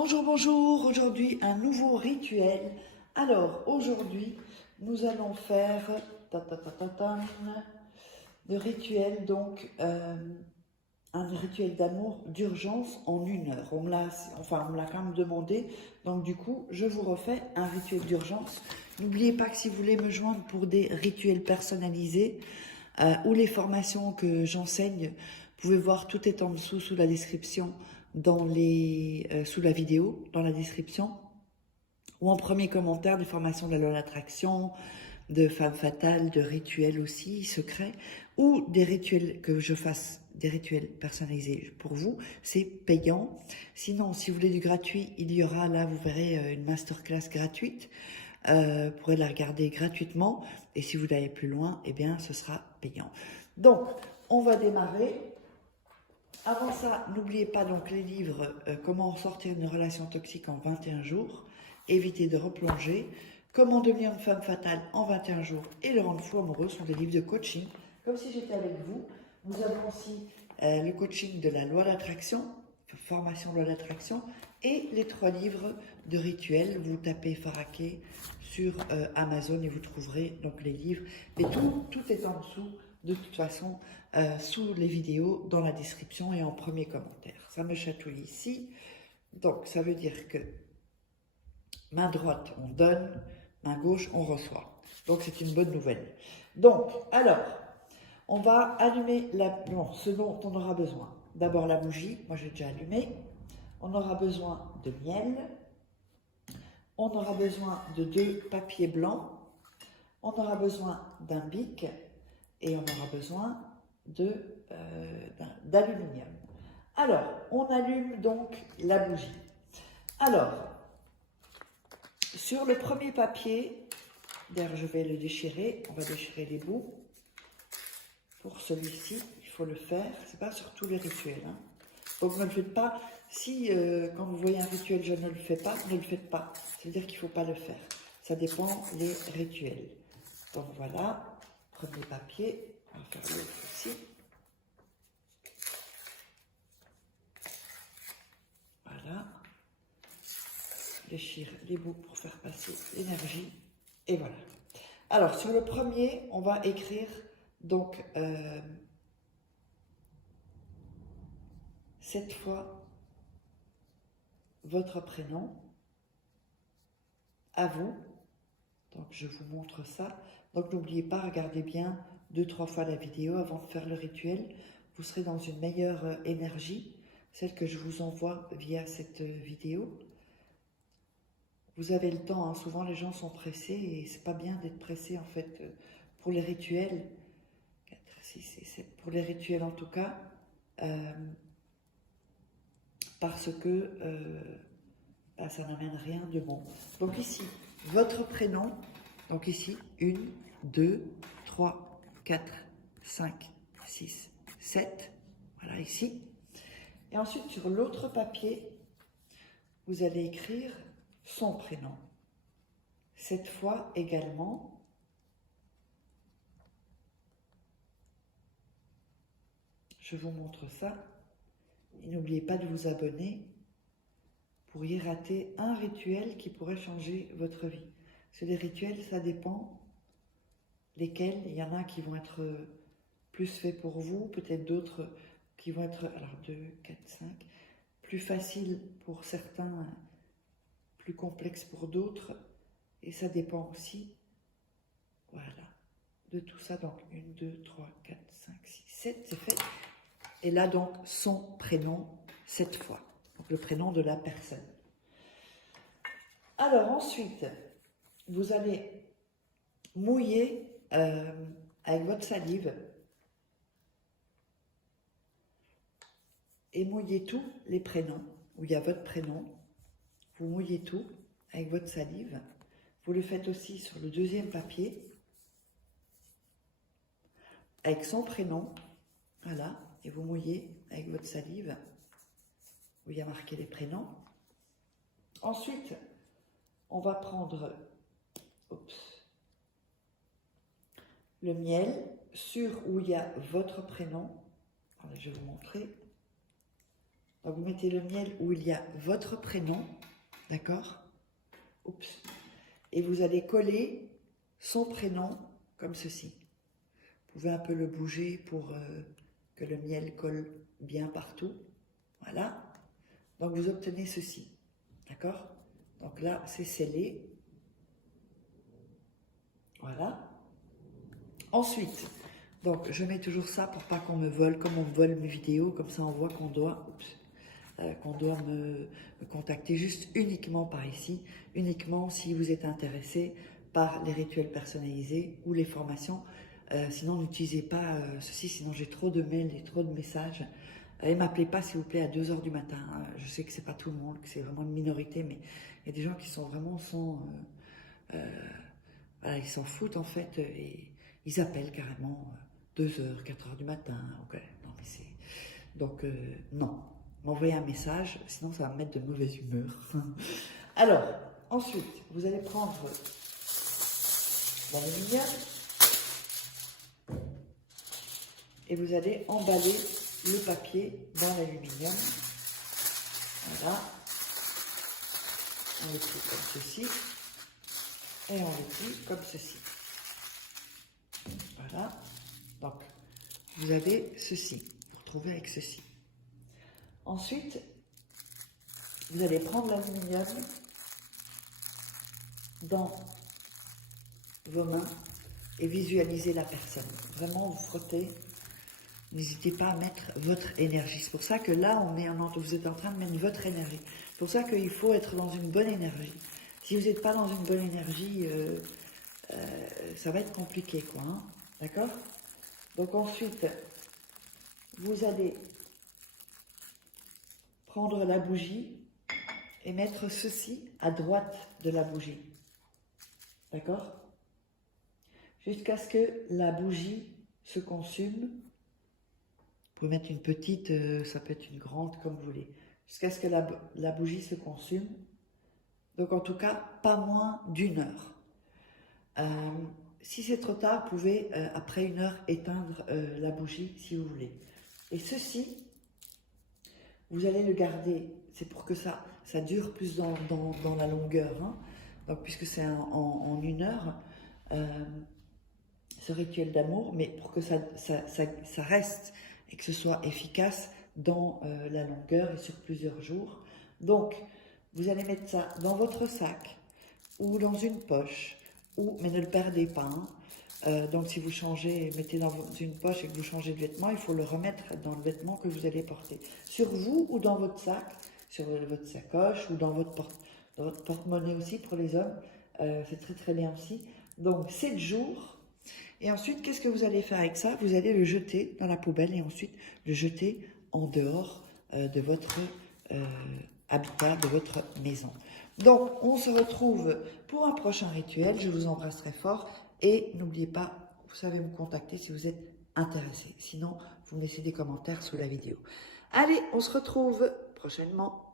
Bonjour, bonjour, aujourd'hui un nouveau rituel. Alors aujourd'hui nous allons faire le rituel, donc un rituel d'amour d'urgence en 1 heure. On me l'a quand même demandé, donc du coup je vous refais un rituel d'urgence. N'oubliez pas que si vous voulez me joindre pour des rituels personnalisés ou les formations que j'enseigne, vous pouvez voir, tout est en dessous sous la description, sous la vidéo, dans la description, ou en premier commentaire, des formations de la loi d'attraction, de femme fatale, de rituels aussi secrets, ou des rituels que je fasse, des rituels personnalisés pour vous, c'est payant. Sinon, si vous voulez du gratuit, il y aura là, vous verrez, une masterclass gratuite. Vous pourrez la regarder gratuitement, et si vous voulez aller plus loin, eh bien, ce sera payant. Donc, on va démarrer. Avant ça, n'oubliez pas donc les livres Comment sortir d'une relation toxique en 21 jours, Éviter de replonger, Comment devenir une femme fatale en 21 jours et Le rendre fou amoureux sont des livres de coaching, comme si j'étais avec vous. Nous avons aussi le coaching de la loi d'attraction, formation loi d'attraction, et les 3 livres de rituels. Vous tapez Faraké sur Amazon et vous trouverez donc les livres. Mais tout est en dessous, de toute façon, sous les vidéos, dans la description et en premier commentaire. Ça me chatouille ici. Donc, ça veut dire que main droite, on donne, main gauche, on reçoit. Donc, c'est une bonne nouvelle. Donc, alors, on va allumer ce dont on aura besoin. D'abord la bougie, moi j'ai déjà allumé. On aura besoin de miel. On aura besoin de 2 papiers blancs. On aura besoin d'un bic. Et on aura besoin d'aluminium. Alors, on allume donc la bougie. Alors, sur le premier papier, d'ailleurs je vais le déchirer, on va déchirer les bouts. Pour celui-ci, il faut le faire, c'est pas sur tous les rituels. Donc ne le faites pas, si quand vous voyez un rituel je ne le fais pas, ne le faites pas. C'est-à-dire qu'il ne faut pas le faire. Ça dépend des rituels. Donc voilà, premier papier. On va faire l'autre aussi. Voilà. Déchire les bouts pour faire passer l'énergie. Et voilà. Alors, sur le premier, on va écrire donc 7 fois votre prénom à vous. Donc, je vous montre ça. Donc, n'oubliez pas, regardez bien 2-3 fois la vidéo avant de faire le rituel. Vous serez dans une meilleure énergie, celle que je vous envoie via cette vidéo. Vous avez le temps, souvent les gens sont pressés et c'est pas bien d'être pressé en fait pour les rituels. 4, 6 et 7, pour les rituels en tout cas, parce que ça n'amène rien de bon. Donc ici, votre prénom, donc ici, 1, 2, 3, 4, 5, 6, 7, voilà ici. Et ensuite, sur l'autre papier, vous allez écrire son prénom. 7 fois également. Je vous montre ça. Et n'oubliez pas de vous abonner. Vous pourriez rater un rituel qui pourrait changer votre vie. Parce que les rituels, ça dépend lesquels. Il y en a qui vont être plus faits pour vous, peut-être d'autres qui vont être, alors 2, 4, 5, plus faciles pour certains, plus complexes pour d'autres. Et ça dépend aussi, voilà, de tout ça. Donc 1, 2, 3, 4, 5, 6, 7, c'est fait. Et là donc, son prénom 7 fois. Donc le prénom de la personne. Alors ensuite, vous allez mouiller avec votre salive et mouiller tous les prénoms où il y a votre prénom. Vous mouillez tout avec votre salive. Vous le faites aussi sur le deuxième papier avec son prénom. Voilà, et vous mouillez avec votre salive où il y a marqué les prénoms. Ensuite, on va prendre le miel sur où il y a votre prénom. Alors, je vais vous montrer. Donc, vous mettez le miel où il y a votre prénom, d'accord? Oups. Et vous allez coller son prénom comme ceci. Vous pouvez un peu le bouger pour que le miel colle bien partout. Voilà. Donc, vous obtenez ceci, d'accord? Donc là, c'est scellé. Voilà. Ensuite, donc je mets toujours ça pour pas qu'on me vole, comme on me vole mes vidéos, comme ça on voit qu'on doit, me contacter juste uniquement par ici, uniquement si vous êtes intéressé par les rituels personnalisés ou les formations. Sinon, n'utilisez pas ceci, sinon j'ai trop de mails et trop de messages. Et m'appelez pas, s'il vous plaît, à 2 h du matin. Je sais que c'est pas tout le monde, que c'est vraiment une minorité, mais il y a des gens qui sont vraiment sans... voilà, ils s'en foutent en fait, et ils appellent carrément 2 h, 4 h du matin. Okay. Non, mais c'est... Donc, non. M'envoyer un message, sinon ça va me mettre de mauvaise humeur. Alors, ensuite, vous allez prendre l'aluminium et vous allez emballer le papier dans l'aluminium. Voilà. On le plie comme ceci. Et on le plie comme ceci. Voilà. Donc, vous avez ceci. Vous vous retrouvez avec ceci. Ensuite, vous allez prendre l'aluminium dans vos mains et visualiser la personne. Vraiment, vous frottez. N'hésitez pas à mettre votre énergie. C'est pour ça que là, vous êtes en train de mettre votre énergie. C'est pour ça qu'il faut être dans une bonne énergie. Si vous n'êtes pas dans une bonne énergie, ça va être compliqué, quoi. Hein, d'accord? Donc ensuite, vous allez prendre la bougie et mettre ceci à droite de la bougie. D'accord? Jusqu'à ce que la bougie se consume. Vous pouvez mettre une petite, ça peut être une grande, comme vous voulez. Jusqu'à ce que la bougie se consume. Donc en tout cas, pas moins d'1 heure. Si c'est trop tard, vous pouvez, après 1 heure, éteindre la bougie si vous voulez. Et ceci, vous allez le garder, c'est pour que ça dure plus dans la longueur. Hein. Donc puisque c'est en 1 heure, ce rituel d'amour, mais pour que ça reste et que ce soit efficace dans la longueur et sur plusieurs jours. Donc, vous allez mettre ça dans votre sac ou dans une poche, mais ne le perdez pas. Hein. Donc, si vous changez, mettez dans une poche et que vous changez de vêtement, il faut le remettre dans le vêtement que vous allez porter. Sur vous ou dans votre sac, sur votre sacoche ou dans votre porte-monnaie aussi pour les hommes. C'est très très bien aussi. Donc, 7 jours. Et ensuite, qu'est-ce que vous allez faire avec ça? Vous allez le jeter dans la poubelle et ensuite le jeter en dehors de votre habitat, de votre maison. Donc, on se retrouve pour un prochain rituel. Je vous embrasse très fort et n'oubliez pas, vous savez me contacter si vous êtes intéressé. Sinon, vous me laissez des commentaires sous la vidéo. Allez, on se retrouve prochainement.